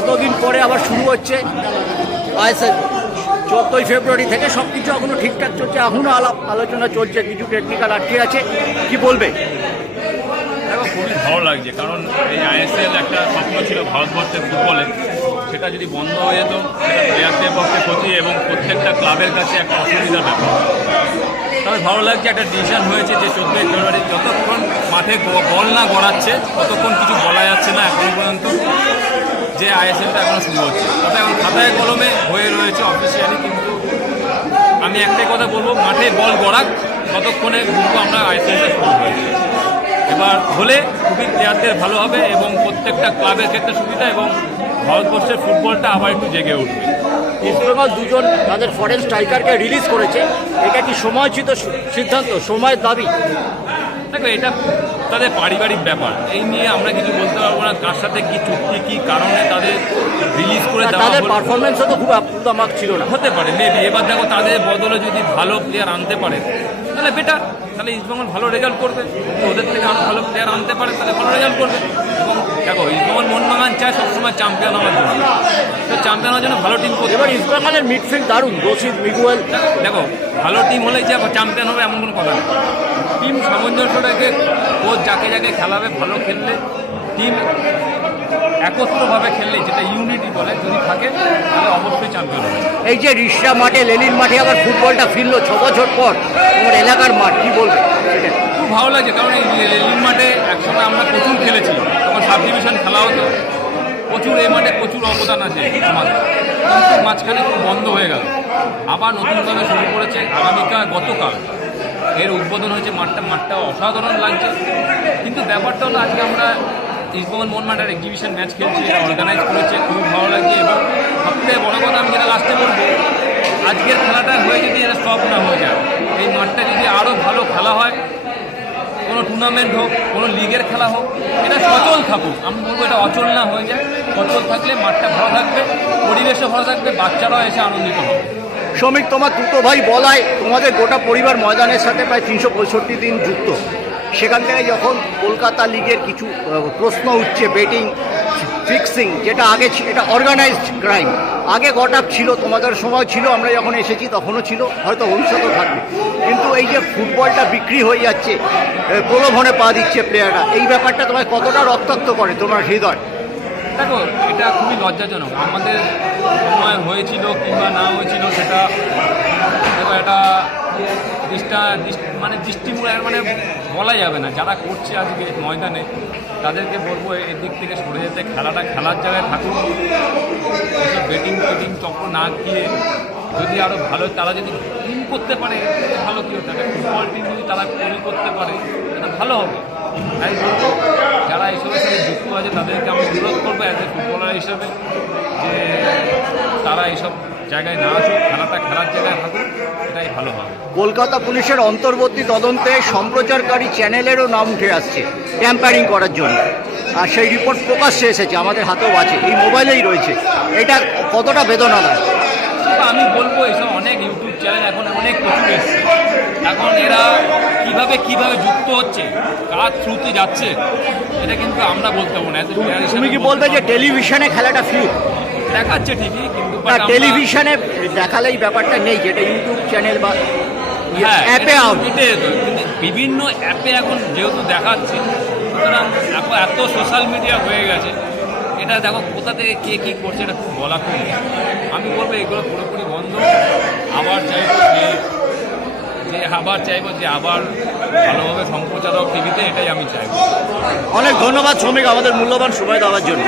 এতদিন পরে আবার শুরু হচ্ছে আইএসএল 14ই ফেব্রুয়ারি থেকে সব কিছু এখনো ঠিকঠাক চলছে, এখনো আলোচনা চলছে, কিছু টেকনিক্যাল আটকে আছে, কি বলবে? দেখো, খুবই ভালো লাগছে, কারণ এই আইএসএল একটা স্বপ্ন ছিল ভারতবর্ষের ফুটবলে, সেটা যদি বন্ধ হয়ে যেত প্লেয়ারদের পক্ষে ক্ষতি এবং প্রত্যেকটা ক্লাবের কাছে একটা অসুবিধার ব্যাপার। তবে ভালো লাগছে একটা ডিসিশন হয়েছে যে 14ই ফেব্রুয়ারি যতক্ষণ মাঠে বল না গড়াচ্ছে ততক্ষণ কিছু বলা যাচ্ছে না এখন পর্যন্ত যে আইএসএলটা এখন শুরু হচ্ছে। তবে এখন খাতায় কলমে হয়ে রয়েছে অফিসিয়ালি, কিন্তু আমি একটাই কথা বলবো, মাঠে বল গড়াক ততক্ষণে কিন্তু আমরা আইএসএলটা শুরু হয়েছে। এবার হলে খুবই প্লেয়ারদের ভালো হবে এবং প্রত্যেকটা ক্লাবের ক্ষেত্রে সুবিধা এবং ভারতবর্ষের ফুটবলটা আবার একটু জেগে উঠবে। ইস্টবেঙ্গল দুজন তাদের ফরেন স্ট্রাইকারকে রিলিজ করেছে, এটা কি সময়োচিত সিদ্ধান্ত, সময়ের দাবি? দেখো, এটা তাদের পারিবারিক ব্যাপার, এই নিয়ে আমরা কিছু বলতে পারবো না কার সাথে কি চুক্তি, কি কারণে তাদের রিলিজ করে দেওয়া। তাদের পারফরমেন্সও তো খুব আপ্লুতামাক ছিল না, হতে পারে মেবি। এবার দেখো, তাদের বদলে যদি ভালো প্লেয়ার আনতে পারে তাহলে বেটার, তাহলে ইস্টবেঙ্গল ভালো রেজাল্ট করবে। ওদের থেকে আরও ভালো প্লেয়ার আনতে পারে তাহলে ভালো রেজাল্ট করবে। এবং দেখো, ইস্টবেঙ্গল মোহনবাগান চায় সবসময় চ্যাম্পিয়ন হওয়ার জন্য, তো চ্যাম্পিয়ন হওয়ার জন্য ভালো টিম করবে। এবার ইস্টবেঙ্গলের মিডফিল্ড দারুণ, রশিদ, মিগুয়েল। দেখো, ভালো টিম হলেই যে চ্যাম্পিয়ন হবে এমন কোনো কথা নেই। টিম সামঞ্জস্য রেখে কোচ যাকে যাকে খেলাবে, ভালো খেললে, টিম একত্রভাবে খেললে, যেটা ইউনিটি বলে, যদি থাকে তাহলে অবশ্যই চ্যাম্পিয়ন হবে। এই যে রিশা মাঠে, লেনিন মাঠে আবার ফুটবলটা ফিরলো 6 বছর পর, তোমার এলাকার মাঠ, কি বলবে? খুব ভালো লাগে, কারণ এই লেনিন মাঠে একসময় আমরা প্রচুর খেলেছিলাম, তখন সাব ডিভিশন খেলা হতো প্রচুর, এই মাঠে প্রচুর অবদান আছে আমাদের, কিন্তু মাঝখানে খুব বন্ধ হয়ে গেল, আবার নতুনভাবে শুরু করেছে। গতকাল এর উদ্বোধন হয়েছে, মাঠটা অসাধারণ লাগছে। কিন্তু ব্যাপারটা হলো, আজকে আমরা ইস্টবেঙ্গল মোহনবাগানের এক্সিবিশন ম্যাচ খেলছি, এটা অর্গানাইজ করেছে, খুব ভালো লাগছে। এবং সবথেকে বড় কথা আমি যেটা লাস্টে বলবো, আজকের খেলাটা হয়ে যদি এটা স্টপ না হয়ে যায়, এই মাঠটা যদি আরও ভালো খেলা হয়, কোনো টুর্নামেন্ট হোক, কোনো লিগের খেলা হোক, এটা সচল থাকুক। আমি বলবো এটা অচল না হয়ে যায়, সচল থাকলে মাঠটা ভালো থাকবে, পরিবেশও ভালো থাকবে, বাচ্চারাও এসে আনন্দিত হবে। শ্রমিক, তোমার দুটো ভাই বলায় তোমাদের গোটা পরিবার ময়দানের সাথে প্রায় 365 দিন যুক্ত। সেখান থেকে যখন কলকাতা লিগের কিছু প্রশ্ন উঠছে, বেটিং, ফিক্সিং, যেটা আগে এটা অর্গানাইজড ক্রাইম, আগে গোটা ছিল, তোমাদের সময় ছিল, আমরা যখন এসেছি তখনও ছিল, হয়তো ভবিষ্যতেও থাকবে। কিন্তু এই যে ফুটবলটা বিক্রি হয়ে যাচ্ছে, প্রলোভনে পা দিচ্ছে প্লেয়াররা, এই ব্যাপারটা তোমায় কতটা রক্তাক্ত করে তোমার হৃদয়? দেখো, এটা খুবই লজ্জাজনক। আমাদের সময় হয়েছিল কিংবা না হয়েছিল সেটা, দেখো, এটা দৃষ্টিমূলক মানে বলা যাবে না। যারা করছে আজকে ময়দানে, তাদেরকে বলবো এদিক থেকে সরে যেতে, খেলাটা খেলার জায়গায় থাকুন, এসব বেটিং চক্র না গিয়ে যদি আরও ভালো তারা যদি টিম করতে পারে, ভালো কী হতে পারে, ফুটবল টিম যদি তারা তৈরি করতে পারে এটা ভালো হবে। তাই বলবো, যারা এইসবের সাথে যুক্ত আছে তাদেরকে আমি বিরোধ করবো অ্যাজ এ ফুটবলার হিসাবে, যে তারা এইসব জায়গায় না আসুক, খেলাটা খেলার জায়গায় থাকুক, এটাই ভালো হবে। কলকাতা পুলিশের অন্তর্বর্তী তদন্তে সম্প্রচারকারী চ্যানেলেরও নাম উঠে আসছে ট্যাম্পারিং করার জন্য, আর সেই রিপোর্ট প্রকাশ্যে এসেছে, আমাদের হাতেও আছে, এই মোবাইলেই রয়েছে। এটা কতটা বেদনাদায়ক? আমি বলবো, এইসব অনেক ইউটিউব চ্যানেল এখন অনেক প্রচুর এসছে, এখন এরা কিভাবে যুক্ত হচ্ছে, কার থ্রুতে যাচ্ছে, এটা কিন্তু আমরা বলতে পারবো না। তুমি কি বলবে যে টেলিভিশনে খেলাটা ফ্রি দেখাচ্ছে ঠিকই, কিন্তু টেলিভিশনে দেখালেই ব্যাপারটা নেই, যেটা ইউটিউব চ্যানেল বা অ্যাপে বিভিন্ন অ্যাপে এখন যেহেতু দেখাচ্ছে, সুতরাং এত সোশ্যাল মিডিয়া হয়ে গেছে, এটা দেখো কোথা থেকে কে কী করছে এটা খুব বলা খুব। আমি বলবো এগুলো পুরোপুরি বন্ধ। আবার চাইবো যে আবার ভালোভাবে সম্প্রচার হোক টিভিতে, এটাই আমি চাইবো। অনেক ধন্যবাদ শ্রমিক, আমাদের মূল্যবান সময় দেওয়ার জন্য।